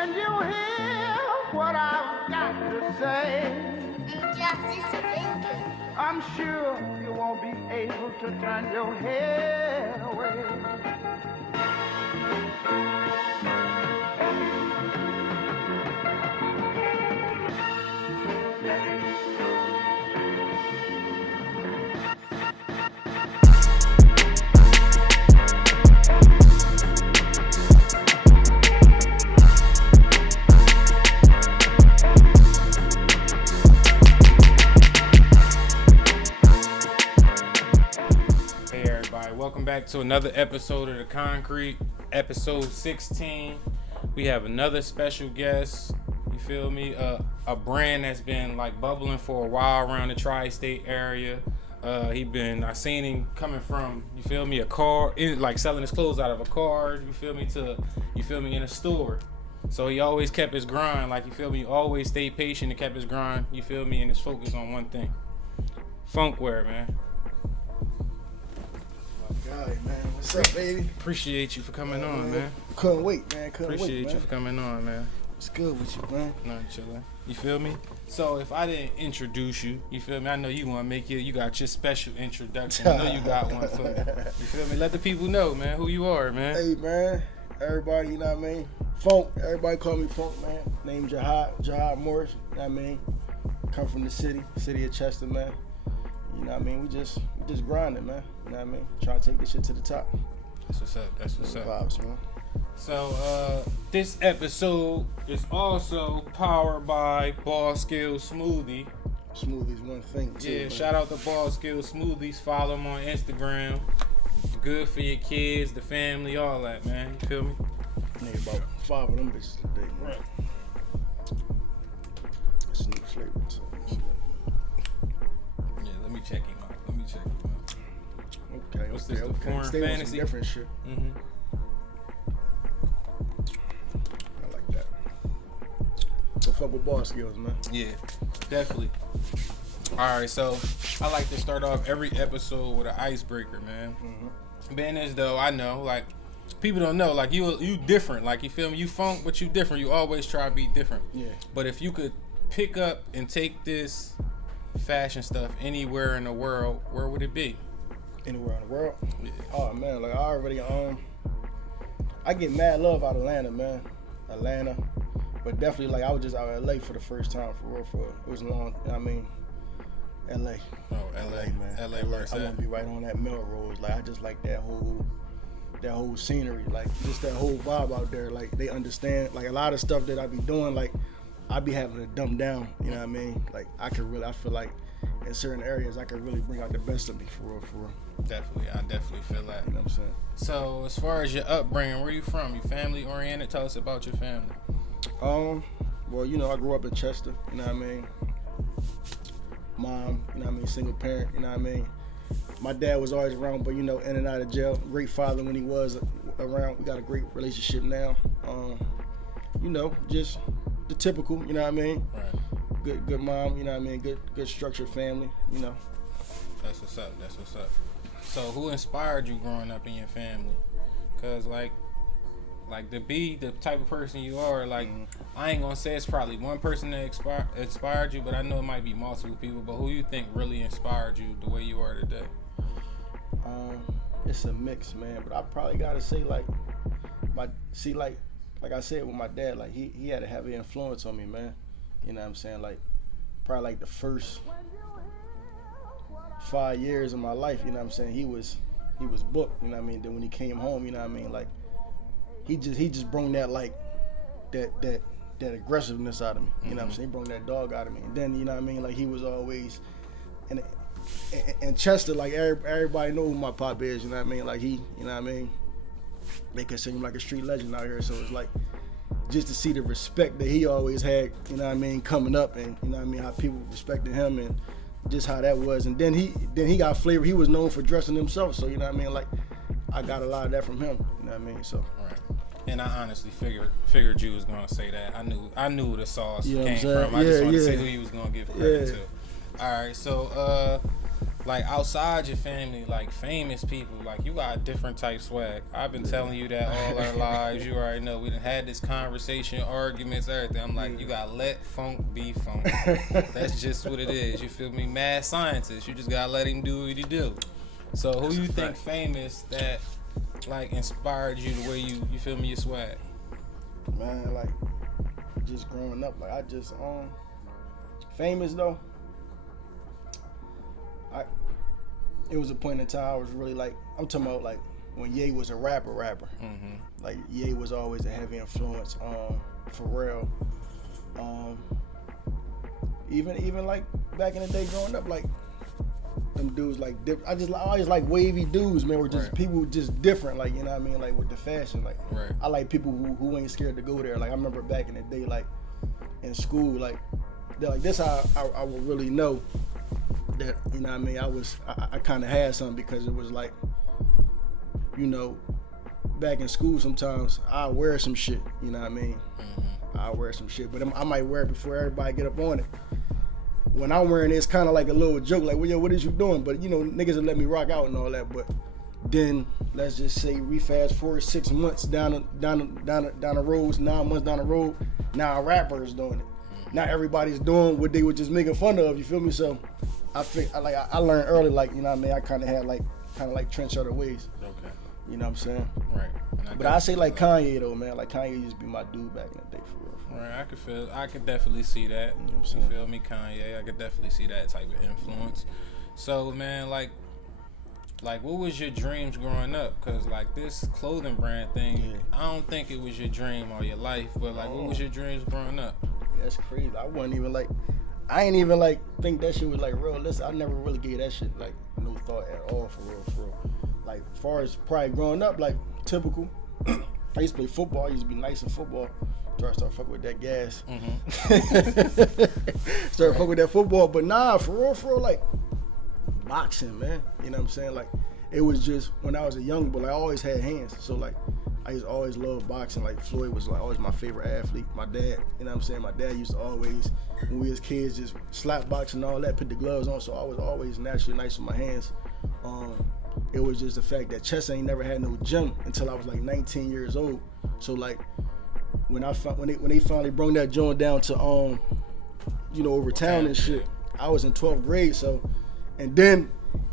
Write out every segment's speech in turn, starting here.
When you hear what I've got to say, I'm sure you won't be able to turn your head away. Welcome back to another episode of The Concrete, episode 16. We have another special guest, you feel me? A brand that's been like bubbling for a while around the tri-state area. I seen him coming from, you feel me, a car, like selling his clothes out of a car, you feel me, in a store. So he always kept his grind, like, you feel me, always stayed patient and kept his grind, you feel me, and his focus on one thing. Fonkwear, man. All right, man. What's up, baby? Appreciate you for coming on, man. Couldn't wait, man. Appreciate you for coming on, man. What's good with you, man? Nothing chilling. You feel me? So if I didn't introduce you, you feel me? I know you want to make you got your special introduction. I know you got one for me. You feel me? Let the people know, man, who you are, man. Hey, man. Everybody, you know what I mean? Fonk. Everybody call me Fonk, man. Name Jahad Morris, you know what I mean? Come from the city of Chester, man. You know what I mean? We just grinding, man. You know what I mean? Trying to take this shit to the top. That's what's up. That's what's up. Vibes, man. So this episode is also powered by Ball Skills Smoothie. Smoothie's one thing too. Yeah, man. shout out to Ball Skills Smoothies. Follow them on Instagram. Good for your kids, the family, all that, man. You feel me? Need about 5 of them bitches today, man. Right. It's a new flavor, so. Yeah, let me check him out. Okay, What's okay, this, the okay. foreign Stay with fantasy? some different shit. Mm-hmm. I like that. Go fuck with Ball Skills, man. Yeah, definitely. All right, so I like to start off every episode with an icebreaker, man. Mm-hmm. Being as though I know, like, people don't know, like, you different. Like, you feel me? You funk, but you different. You always try to be different. Yeah. But if you could pick up and take this fashion stuff anywhere in the world, where would it be? Anywhere in the world? Yeah. Oh man, like I already I get mad love out of Atlanta, man. Atlanta. But definitely like I was just out of LA for the first time for real. It was long, you know what I mean? LA. Oh, LA, man. LA I where it's want at. to be right on that Melrose. Like I just like that whole scenery, like just that whole vibe out there. Like they understand, like a lot of stuff that I be doing, like I be having to dumb down. You know what I mean? Like I feel like in certain areas I can really bring out the best of me for real. Definitely, I definitely feel that. You know what I'm saying? So as far as your upbringing, where you from? You family oriented? Tell us about your family. Well, you know, I grew up in Chester, you know what I mean? Mom, you know what I mean, single parent, you know what I mean? My dad was always around, but you know, in and out of jail. Great father when he was around. We got a great relationship now. You know, just the typical, you know what I mean? Right. Good mom, you know what I mean? Good structured family, you know. That's what's up. So who inspired you growing up in your family? Cause like to be the type of person you are, like I ain't gonna say it's probably one person that inspired you, but I know it might be multiple people. But who you think really inspired you the way you are today? It's a mix, man. But I probably gotta say like like I said with my dad, like he had a heavy influence on me, man. You know what I'm saying? Like probably like the first 5 years of my life, you know what I'm saying? He was booked, you know what I mean? Then when he came home, you know what I mean? Like he just brought that like that aggressiveness out of me. You know what I'm saying? He brought that dog out of me. And then, you know what I mean? Like he was always in Chester, like everybody know who my pop is, you know what I mean? Like he, you know what I mean? They consider him like a street legend out here. So it's like just to see the respect that he always had, you know what I mean, coming up, and you know what I mean, how people respected him and just how that was. And then he got flavor. He was known for dressing himself, so you know what I mean, like I got a lot of that from him, you know what I mean? So right. And I honestly figured you was gonna say that. I knew the sauce came from. I just wanted to see who you was gonna give credit to. All right, so like outside your family, like famous people, like you got a different type swag. I've been telling you that all our lives. You already know. We done had this conversation, arguments, everything. I'm like, you gotta let Fonk be Fonk. That's just what it is. You feel me? Mad scientist. You just gotta let him do what he do. So who you think famous that like inspired you the way you feel me, your swag? Man, like just growing up, like I just famous though. It was a point in time I was really like, I'm talking about like when Ye was a rapper. Mm-hmm. Like Ye was always a heavy influence, for real. Even like back in the day growing up, like them dudes like I always like wavy dudes, man. Were just people just different, like you know what I mean, like with the fashion. Like I like people who ain't scared to go there. Like I remember back in the day, like in school, like this how I would really know that, you know what I mean, I kind of had something, because it was like, you know, back in school sometimes I wear some shit, you know what I mean? Mm-hmm. I wear some shit, but I might wear it before everybody get up on it. When I'm wearing it, it's kind of like a little joke, like, well, yo, what is you doing? But, you know, niggas will let me rock out and all that, but then let's just say we fast forward 6 months down the road, 9 months down the road, now a rapper is doing it. Not everybody's doing what they were just making fun of, you feel me? So I learned early, like, you know what I mean, I kind of had like trendsetter ways. Okay. You know what I'm saying? Right. But I say like Kanye though, man. Like Kanye used to be my dude back in the day, for real. Right. I could definitely see that. You know what I'm saying? You feel me, Kanye? I could definitely see that type of influence. So man, like what was your dreams growing up? Cause like this clothing brand thing, I don't think it was your dream all your life. But like, what was your dreams growing up? Yeah, that's crazy. I ain't even like think that shit was like real. Listen, I never really gave that shit like no thought at all, for real. Like far as probably growing up, like typical. I used to play football. I used to be nice in football. Start fucking with that gas. Mm-hmm. Start fucking with that football, but nah, for real, like boxing, man. You know what I'm saying? Like it was just when I was a young boy, I always had hands. So like I used to always love boxing. Like Floyd was like always my favorite athlete. My dad, you know what I'm saying? My dad used to always, when we was kids, just slap boxing and all that, put the gloves on. So I was always naturally nice with my hands. It was just the fact that chess ain't never had no gym until I was like 19 years old. So like when they finally brought that joint down to you know, over town and shit, I was in 12th grade. So, and then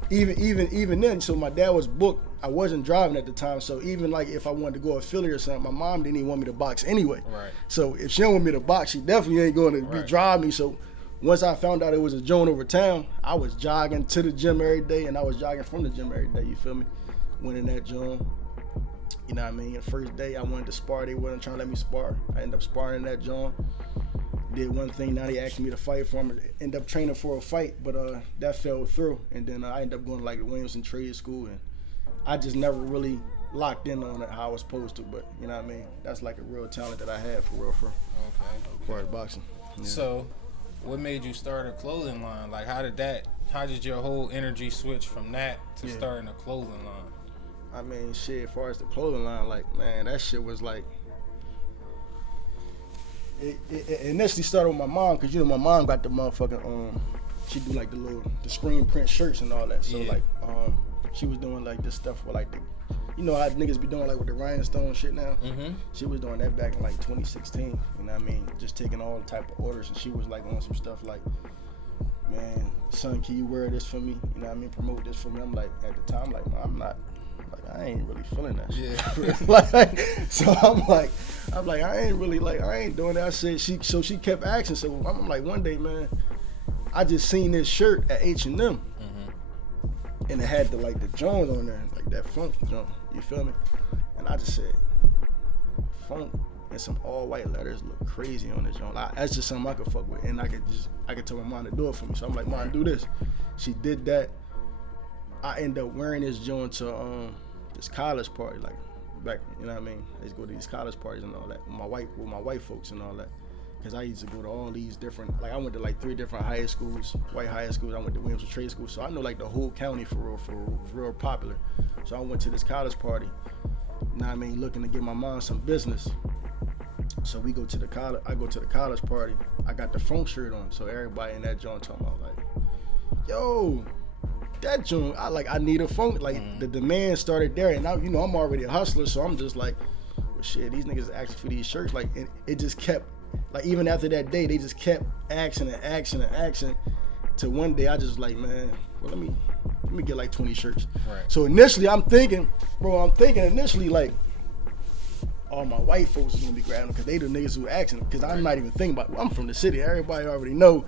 even then, so my dad was booked. I wasn't driving at the time, so even like if I wanted to go to Philly or something, my mom didn't even want me to box anyway. Right. So if she don't want me to box, she definitely ain't going to be driving me. So once I found out it was a joint over town, I was jogging to the gym every day, and I was jogging from the gym every day. You feel me? Went in that joint. You know what I mean? The first day I wanted to spar, they wasn't trying to let me spar. I ended up sparring in that joint. Did one thing, now they asked me to fight for them. Ended up training for a fight, but that fell through. And then I ended up going to like the Williamson Trade School, and I just never really locked in on it how I was supposed to. But you know what I mean? That's like a real talent that I had, for real. Okay. As far as boxing. Yeah. So, what made you start a clothing line? Like, how did your whole energy switch from that to starting a clothing line? I mean, shit, as far as the clothing line, like, man, that shit was like, it initially started with my mom, because, you know, my mom got the motherfucking, she do like the screen print shirts and all that. So, like, she was doing like this stuff with like you know how niggas be doing like with the rhinestone shit now? Mm-hmm. She was doing that back in like 2016, you know what I mean? Just taking all type of orders, and she was like on some stuff like, man, son, can you wear this for me? You know what I mean? Promote this for me. I'm like, at the time, like, no, I'm not. Like, I ain't really feeling that shit. Yeah. So I'm like, I ain't really like, I ain't doing that. I said, so she kept asking. So I'm like, one day, man, I just seen this shirt at H&M. And it had the Jones on there, like that Fonk joint, you feel me? And I just said, Fonk and some all white letters look crazy on this joint. That's just something I could fuck with, and I could tell my mom to do it for me. So I'm like, Mom, do this. She did that. I ended up wearing this joint to this college party, like back, you know what I mean? I used to go to these college parties and all that with my white folks and all that. Because I used to go to all these different, like I went to like 3 different high schools, white high schools. I went to Williamson Trade School, so I know like the whole county for real popular. So I went to this college party, you know what I mean, looking to give my mom some business. So we go to the college, I go to the college party. I got the Fonk shirt on, so everybody in that joint talking about like, yo, that joint, I need a Fonk. Like the demand started there, and now I'm already a hustler, so I'm just like, well, shit, these niggas asking for these shirts. Like it just kept, like even after that day, they just kept asking. Till one day I just like, man, well let me get like 20 shirts. Right. So initially I'm thinking initially like, all my white folks is gonna be grabbing them because they the niggas who asking them. Because I'm not even thinking about, I'm from the city. Everybody already know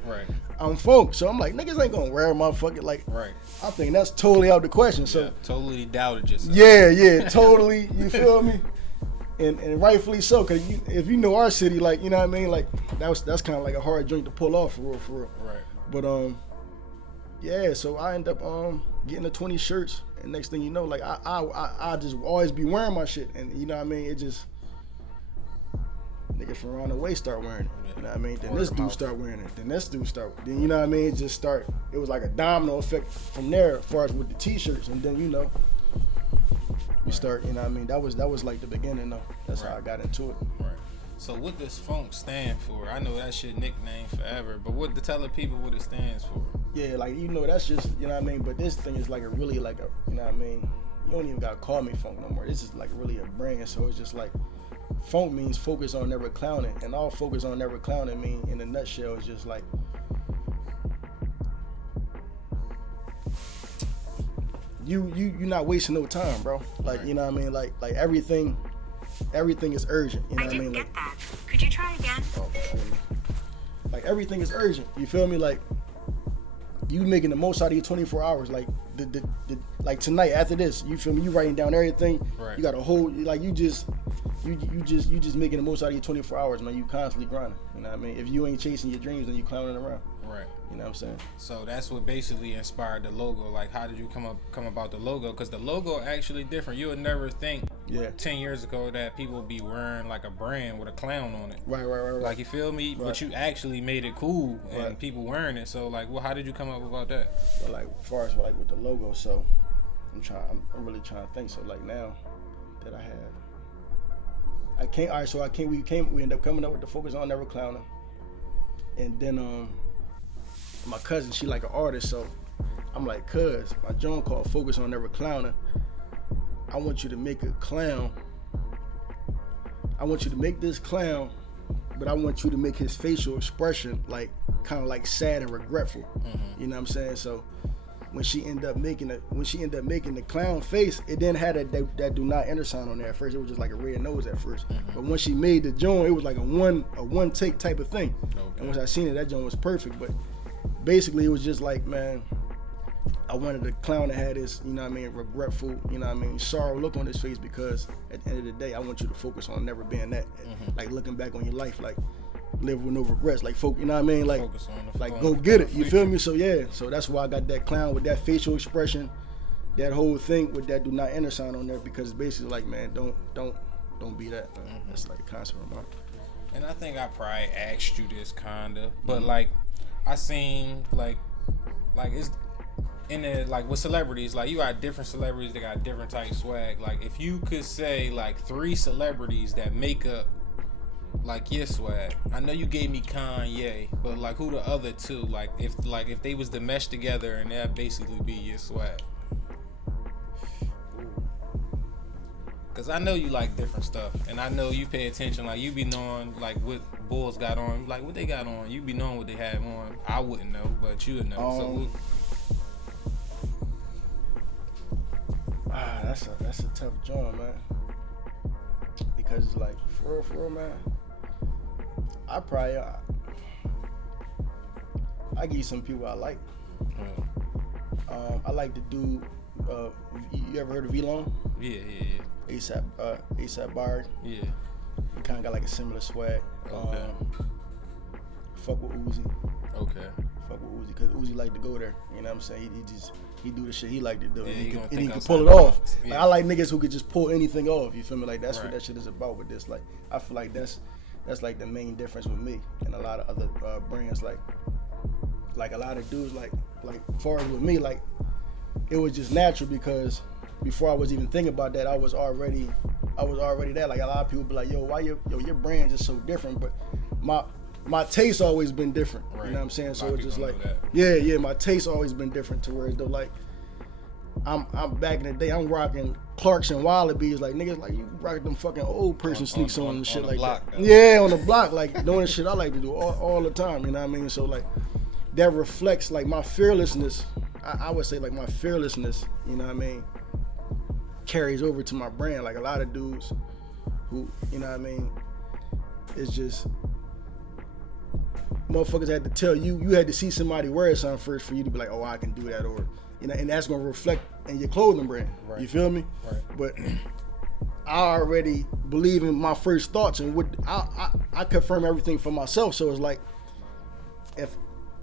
I'm Fonk. So I'm like, niggas ain't gonna wear my fucking like. Right. I'm thinking that's totally out the question. So yeah, totally doubted yourself. Yeah, totally. You feel me? And rightfully so, because if you know our city, like, you know what I mean, like that's kind of like a hard joint to pull off for real. Right. But yeah. So I end up getting the 20 shirts, and next thing you know, like I just always be wearing my shit, and you know what I mean. It just niggas from around the way start wearing it. You know what I mean? Then this dude start wearing it. Then this dude start. Then you know what I mean? It just start. It was like a domino effect from there, as far as with the t-shirts, and then we start. You know what I mean? That was like the beginning though. That's how I got into it. Right. So what does Fonk stand for? I know that's your nickname forever, but what to tell the people what it stands for? Yeah, like that's just, you know what I mean. But this thing is like a really like a, you know what I mean. You don't even gotta call me Fonk no more. This is like really a brand. So it's just like. Fonk means focus on never clowning, and all focus on never clowning mean in a nutshell is just like you're not wasting no time, bro. Like you know what I mean, like everything is urgent. You know what I mean? Didn't get that. Could you try again? Like everything is urgent. You feel me? Like you making the most out of your 24 hours. Like the like tonight after this, you feel me? You writing down everything. Right. You got a whole like you just making the most out of your 24 hours, man. You constantly grinding. You know what I mean? If you ain't chasing your dreams, then you clowning around. Right. You know what I'm saying? So that's what basically inspired the logo. Like, how did you come about the logo? Because the logo actually different. You would never think 10 years ago that people would be wearing like a brand with a clown on it. Right. Like, you feel me? Right. But you actually made it cool and people wearing it. So like, well, how did you come up about that? But like, as far as like with the logo, so I'm really trying to think. So like now that I have. We end up coming up with the focus on never clowning. And then my cousin, she like an artist, so I'm like, cuz, my joint called Focus on Never Clowning. I want you to make a clown. I want you to make this clown, but I want you to make his facial expression like kind of like sad and regretful. You know what I'm saying? So when she ended up making the clown face, it didn't have that do not enter sign on there. At first, it was just like a red nose at first. But when she made the joint, it was like a one take type of thing. Okay. And once I seen it, that joint was perfect. But basically, it was just like, man, I wanted a clown that had this, you know what I mean, regretful, you know what I mean, sorrow look on his face, because at the end of the day, I want you to focus on never being that. Like looking back on your life, like live with no regrets, like folk, you know what I mean, like go get it, you feel me? So yeah, so that's why I got that clown with that facial expression, that whole thing with that do not enter sign on there, because it's basically like, man, don't be that, man. That's like a constant reminder. And I think I probably asked you this kinda, but like I seen like it's in the, like with celebrities, like you got different celebrities that got different type swag. Like if you could say like 3 celebrities that make up like your swag. I know you gave me Kanye, but like who the other 2? Like if they was to mesh together and that'd basically be your swag. Cause I know you like different stuff, and I know you pay attention. Like you be knowing like what Bulls got on, like what they got on. You be knowing what they have on. I wouldn't know, but you would know. That's a tough joint, man. Because it's like for real, man. I probably I give you some people I like. I like the dude. You ever heard of V-Long? Yeah. ASAP Bard. Yeah. He kind of got like a similar swag. Okay. Fuck with Uzi. Okay. Fuck with Uzi, because Uzi like to go there. You know what I'm saying? He do the shit he like to do. Yeah, and he can pull it off. Yeah. Like, I like niggas who could just pull anything off. You feel me? Like that's Right. what that shit is about with this. Like I feel like that's like the main difference with me and a lot of other brands. Like a lot of dudes like far as with me, like it was just natural, because before I was even thinking about that, I was already that. Like a lot of people be like, yo, why your brand is so different? But my taste always been different. Right. You know what I'm saying? So it's just like, yeah, my taste always been different to where though, like, I'm back in the day. I'm rocking Clarks and Wallabies. Like niggas, like you rocking them fucking old person sneaks on and shit like block, that. Yeah, on the block, like doing shit I like to do all the time. You know what I mean? So like that reflects like my fearlessness. I would say like my fearlessness. You know what I mean? Carries over to my brand. Like a lot of dudes who, you know what I mean? It's just motherfuckers had to tell you had to see somebody wear something first for you to be like, oh, I can do that, or you know, and that's gonna reflect in your clothing brand. Right. You feel me? Right. But I already believe in my first thoughts, and what I confirm everything for myself. So it's like if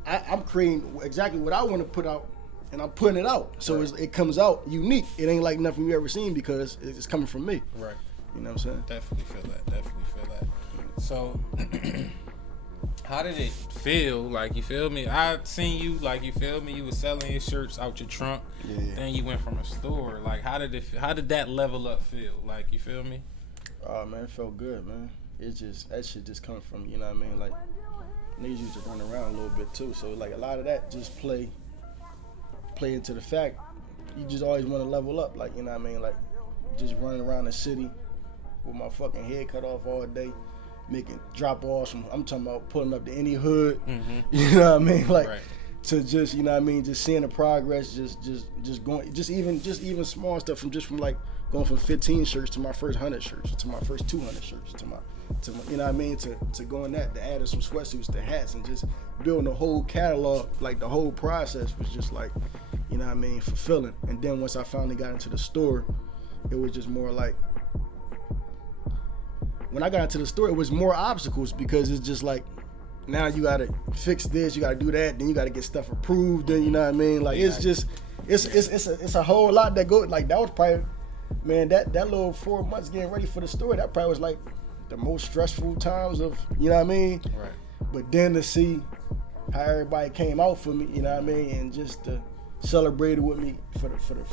I'm creating exactly what I want to put out, and I'm putting it out, so it comes out unique. It ain't like nothing you ever seen because it's coming from me. Right. You know what I'm saying? Definitely feel that. So, how did it feel? Like, you feel me? I seen you, like, you feel me? You was selling your shirts out your trunk. Yeah. Then you went from a store. Like, how did that level up feel? Like, you feel me? Oh man, it felt good, man. It's just that shit just comes from, you know what I mean? Like, niggas used to run around a little bit too. So like a lot of that just play into the fact you just always want to level up. Like, you know what I mean? Like, just running around the city with my fucking head cut off all day, making drop offs from, I'm talking about pulling up to any hood. Mm-hmm. You know what I mean? Like, right. To just, you know what I mean, just seeing the progress, just going, just even small stuff from like going from 15 shirts to my first 100 shirts, to my first 200 shirts, to my you know what I mean, to going that, to adding some sweatsuits to hats, and just building the whole catalog. Like the whole process was just like, you know what I mean, fulfilling. And then once I finally got into the store, it was just more like, when I got into the store, it was more obstacles, because it's just like, now you gotta fix this, you gotta do that, then you gotta get stuff approved, then you know what I mean. Like, it's just, it's a whole lot that go. Like, that was probably, man, that little 4 months getting ready for the store, that probably was like the most stressful times of, you know what I mean. Right. But then to see how everybody came out for me, you know what I mean, and just to celebrate it with me for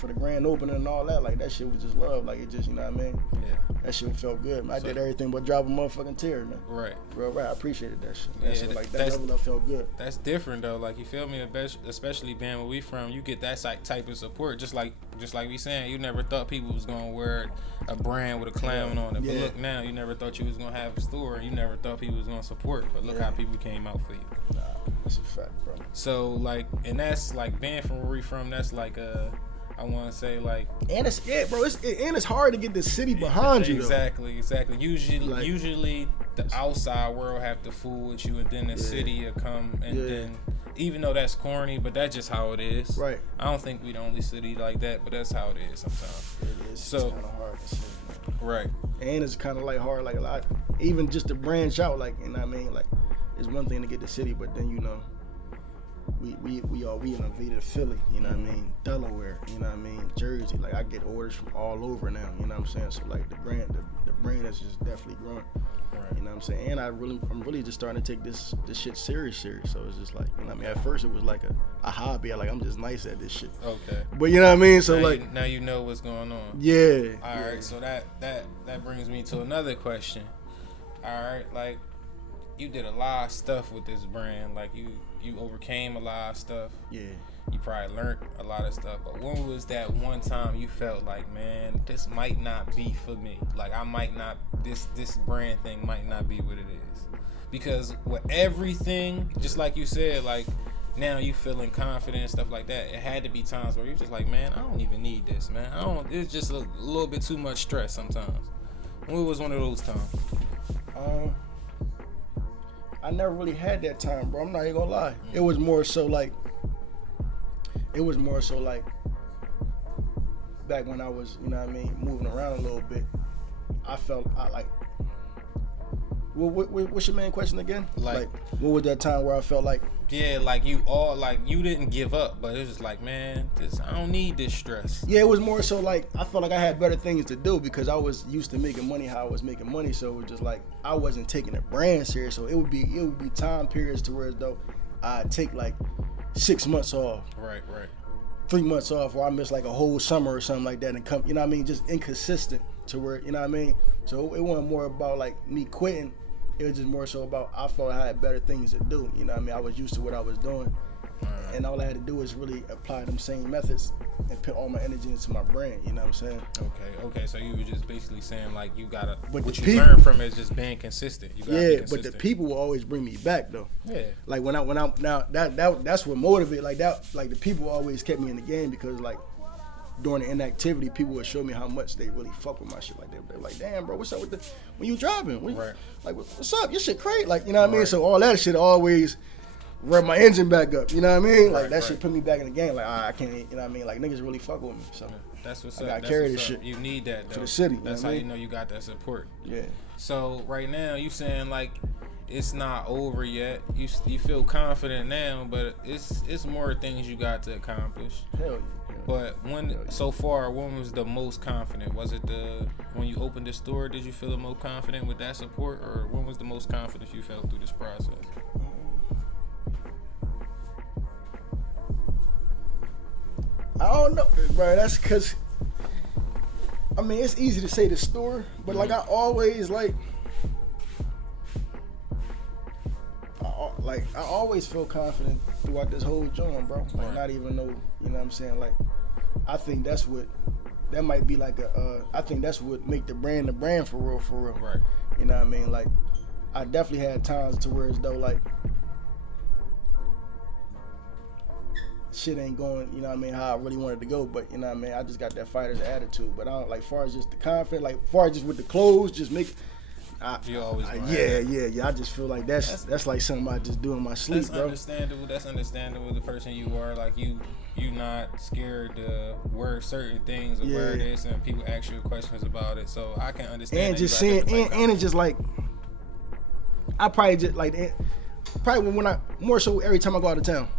the grand opening and all that, like, that shit was just love. Like, it just, you know what I mean. Yeah. That shit felt good, man. I did everything but drop a motherfucking tear, man. Right. Real right. I appreciated that shit. Yeah, so, like, that level up felt good. That's different though. Like, you feel me? Especially being where we from, you get that type of support. Just like we saying, you never thought people was gonna wear a brand with a clown on it. But look now, you never thought you was gonna have a store, and you never thought people was gonna support. But look how people came out for you. Nah, that's a fact, bro. So like, and that's like being from where we from. That's like I want to say, like, and it's bro. It's hard to get the city behind you. Exactly. Usually the outside world have to fool with you, and then the city will come, and then, even though that's corny, but that's just how it is. Right. I don't think we the only city like that, but that's how it is sometimes. It is. So, it's kind of hard to say. Right. And it's kind of like hard, like a lot, even just to branch out, like, you know what I mean, like, it's one thing to get the city, but then, you know, we invaded Philly, you know what I mean, Delaware, you know what I mean, Jersey. Like, I get orders from all over now, you know what I'm saying. So like the brand is just definitely growing. Right. You know what I'm saying. And I'm really just starting to take this shit serious. So it's just like, you know what I mean, at first it was like a hobby. I'm just nice at this shit. Okay. But you know what I mean. So now now you know what's going on. Yeah. All right. So that brings me to another question. All right, like, you did a lot of stuff with this brand. Like, you overcame a lot of stuff. Yeah. You probably learned a lot of stuff. But when was that one time you felt like, man, this might not be for me? Like, I might not, this brand thing might not be what it is. Because with everything, just like you said, like, now you feeling confident and stuff like that, it had to be times where you're just like, man, I don't even need this, man. It's just a little bit too much stress sometimes. When was one of those times? I never really had that time, bro. I'm not even gonna lie. It was more so like back when I was, you know what I mean, moving around a little bit. I felt what's your main question again? Like, what was that time where I felt like? Yeah, like you didn't give up, but it was just like, man, I don't need this stress. Yeah, it was more so like, I felt like I had better things to do because I was used to making money how I was making money. So it was just like, I wasn't taking the brand serious. So it would be time periods to where, as though I'd take like 6 months off. Right. 3 months off, or I miss like a whole summer or something like that, and come, you know what I mean, just inconsistent to where, you know what I mean. So it wasn't more about like me quitting. It was just more so about, I felt I had better things to do. You know what I mean? I was used to what I was doing. And all I had to do is really apply them same methods and put all my energy into my brand. You know what I'm saying? Okay. So you were just basically saying like you gotta. But what you people, learn from it is just being consistent. You gotta be consistent. But the people will always bring me back though. Yeah. Like when I now that's what motivated like that. Like the people always kept me in the game because like during the inactivity, people would show me how much they really fuck with my shit. Like they're like, damn, bro, what's up with the when you driving? Right. Like what's up? Your shit crazy. Like you know what I mean? So all that shit always rev my engine back up. You know what I mean? Like that shit put me back in the game. Like I can't. You know what I mean? Like niggas really fuck with me. So that's what's I up. gotta That's carry what's this up. shit. You need that though. For the city. That's how you know you got that support. Yeah. So right now you saying like it's not over yet. You feel confident now, but it's more things you got to accomplish. Hell yeah. But so far, when was the most confident? Was it when you opened the store? Did you feel the most confident with that support, or when was the most confidence you felt through this process? I don't know, bro. That's because I mean it's easy to say the store, but like I always like. I always feel confident throughout this whole joint, bro. Like not even know, you know what I'm saying? Like I think that's what that might be like I think that's what make the brand for real. Right. You know what I mean? Like I definitely had times to where as though like shit ain't going, you know what I mean, how I really wanted to go, but you know what I mean, I just got that fighter's attitude. But I don't like far as just the confidence, like far as just with the clothes, just make you always yeah. I just feel like that's like something I just do in my sleep, bro. That's understandable. The person you are, like you not scared to wear certain things or wear this, and people ask you questions about it. So I can understand. And just seeing, and it's just like I probably just like when I more so every time I go out of town.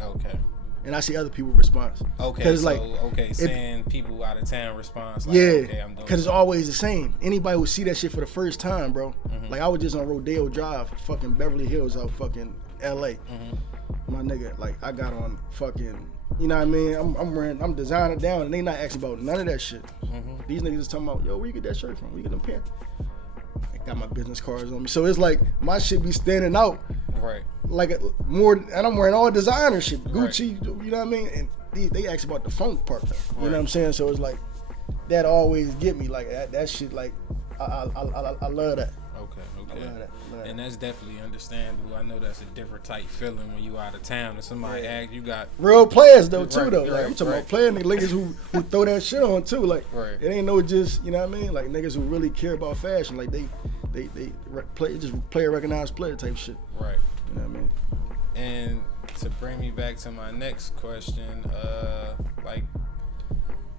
Okay. And I see other people response. Okay, so seeing people out of town response. Like, yeah, okay, I'm doing. Cause it's always the same. Anybody would see that shit for the first time, bro. Mm-hmm. Like I was just on Rodeo Drive, fucking Beverly Hills, out fucking L.A. Mm-hmm. My nigga, like I got on fucking, you know what I mean? I'm designer down, and they not asking about none of that shit. Mm-hmm. These niggas is talking about, yo, where you get that shirt from? Where you get them pants? I got my business cards on me, so it's like my shit be standing out. Right. Like more, and I'm wearing all designer shit, Gucci, you know what I mean? And they ask about the Fonk part, though, you know what I'm saying? So it's like that always get me, like that shit. Like I love that. Okay. I love that. And that's definitely understandable. I know that's a different type feeling when you out of town and somebody asks you got real players though too right, though. Like I'm talking about playing niggas who throw that shit on too. Like it ain't no just, you know what I mean? Like niggas who really care about fashion. Like they play just player recognized player type shit. Right. You know what I mean? And to bring me back to my next question, like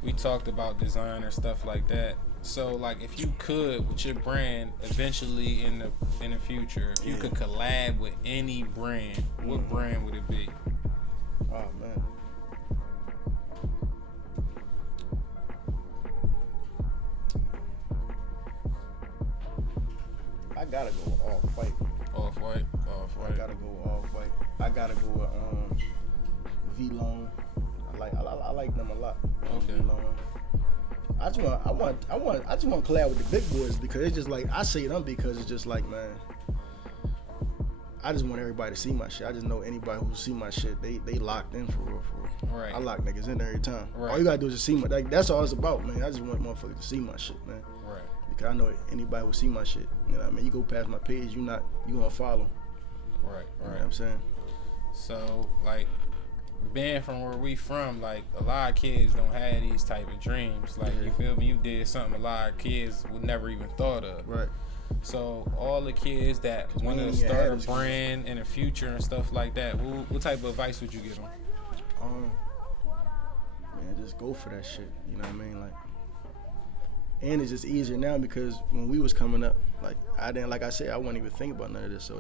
we talked about design or stuff like that. So like if you could with your brand eventually in the future, if you could collab with any brand, what brand would it be? Oh man. I gotta go with Off-White. Off-White. I gotta go with Off-White. I gotta go with V-Lone. I like them a lot. Okay. V-Lone. I just want to collab with the big boys because it's just like I say them because it's just like, man, I just want everybody to see my shit. I just know anybody who see my shit, they locked in for real. Right. I lock niggas in every time. Right. All you gotta do is just see my, like that's all it's about, man. I just want motherfuckers to see my shit, man. Right. Because I know anybody will see my shit. You know what I mean? You go past my page, you gonna follow. Right. You know what I'm saying? So like being from where we from, like a lot of kids don't have these type of dreams. Like you feel me? You did something a lot of kids would never even thought of. Right. So all the kids that want to start a brand in the future and stuff like that, what type of advice would you give them? Man, just go for that shit. You know what I mean? Like, and it's just easier now because when we was coming up, like I wasn't even thinking about none of this. So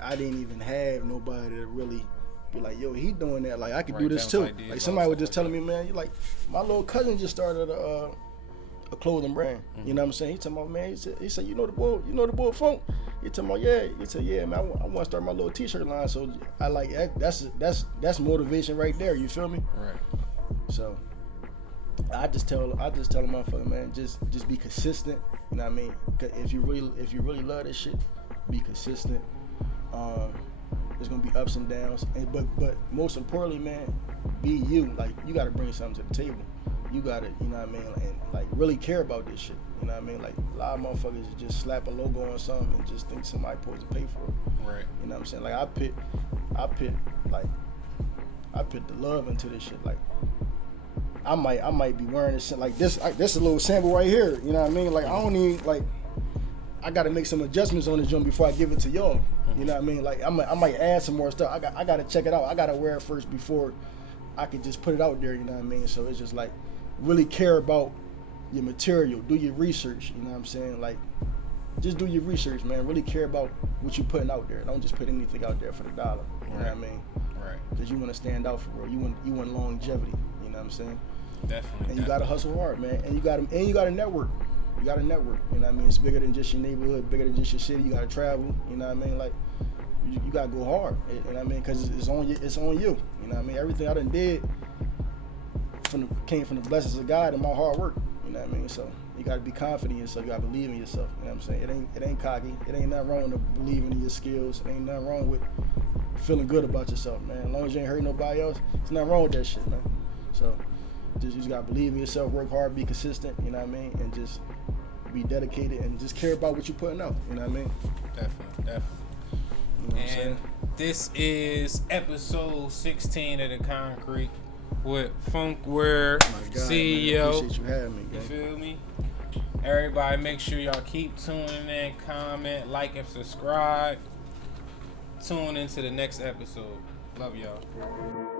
I didn't even have nobody to really be like, yo, he doing that. Like I could do this too. Like somebody was just telling me, man, you like my little cousin just started a clothing brand. You know what I'm saying? He talking about, man, he said, you know the boy Fonk? He talking about, yeah. He said, yeah, man, I want to start my little t-shirt line. So I like that's motivation right there. You feel me? Right. So I just tell a motherfucker, man, just be consistent. You know what I mean? If you really love this shit, be consistent. There's gonna be ups and downs, but most importantly, man, be you. Like, you gotta bring something to the table. You gotta, you know what I mean, and like really care about this shit. You know what I mean? Like, a lot of motherfuckers just slap a logo on something and just think somebody supposed to pay for it. Right. You know what I'm saying? Like, I put the love into this shit. Like, I might be wearing this shit like this. This is a little sample right here. You know what I mean? Like, I don't even like. I gotta make some adjustments on the joint before I give it to y'all. You know what I mean? Like, I might add some more stuff. I gotta check it out. I gotta wear it first before I can just put it out there. You know what I mean? So it's just like, really care about your material. Do your research. You know what I'm saying? Like, just do your research, man. Really care about what you're putting out there. Don't just put anything out there for the dollar. You know what I mean? Right. Because you want to stand out for real. You want longevity. You know what I'm saying? Definitely. And you gotta hustle hard, man. And you gotta network. You gotta network. You know what I mean? It's bigger than just your neighborhood, bigger than just your city. You gotta travel. You know what I mean? Like, you gotta go hard. You know what I mean? Because it's on you. It's on you. You know what I mean? Everything I done did came from the blessings of God and my hard work. You know what I mean? So you gotta be confident in yourself. You gotta believe in yourself. You know what I'm saying? It ain't cocky. It ain't nothing wrong with believing in your skills. It ain't nothing wrong with feeling good about yourself, man. As long as you ain't hurting nobody else, there's nothing wrong with that shit, man. So you just gotta believe in yourself, work hard, be consistent. You know what I mean? And just be dedicated and just care about what you're putting out. You know what I mean? Definitely. You know what I'm saying? This is episode 16 of The Concrete with Fonkwear CEO. Man, I appreciate you having me, You gang. feel me? Everybody, make sure y'all keep tuning in, comment, like, and subscribe. Tune into the next episode. Love y'all.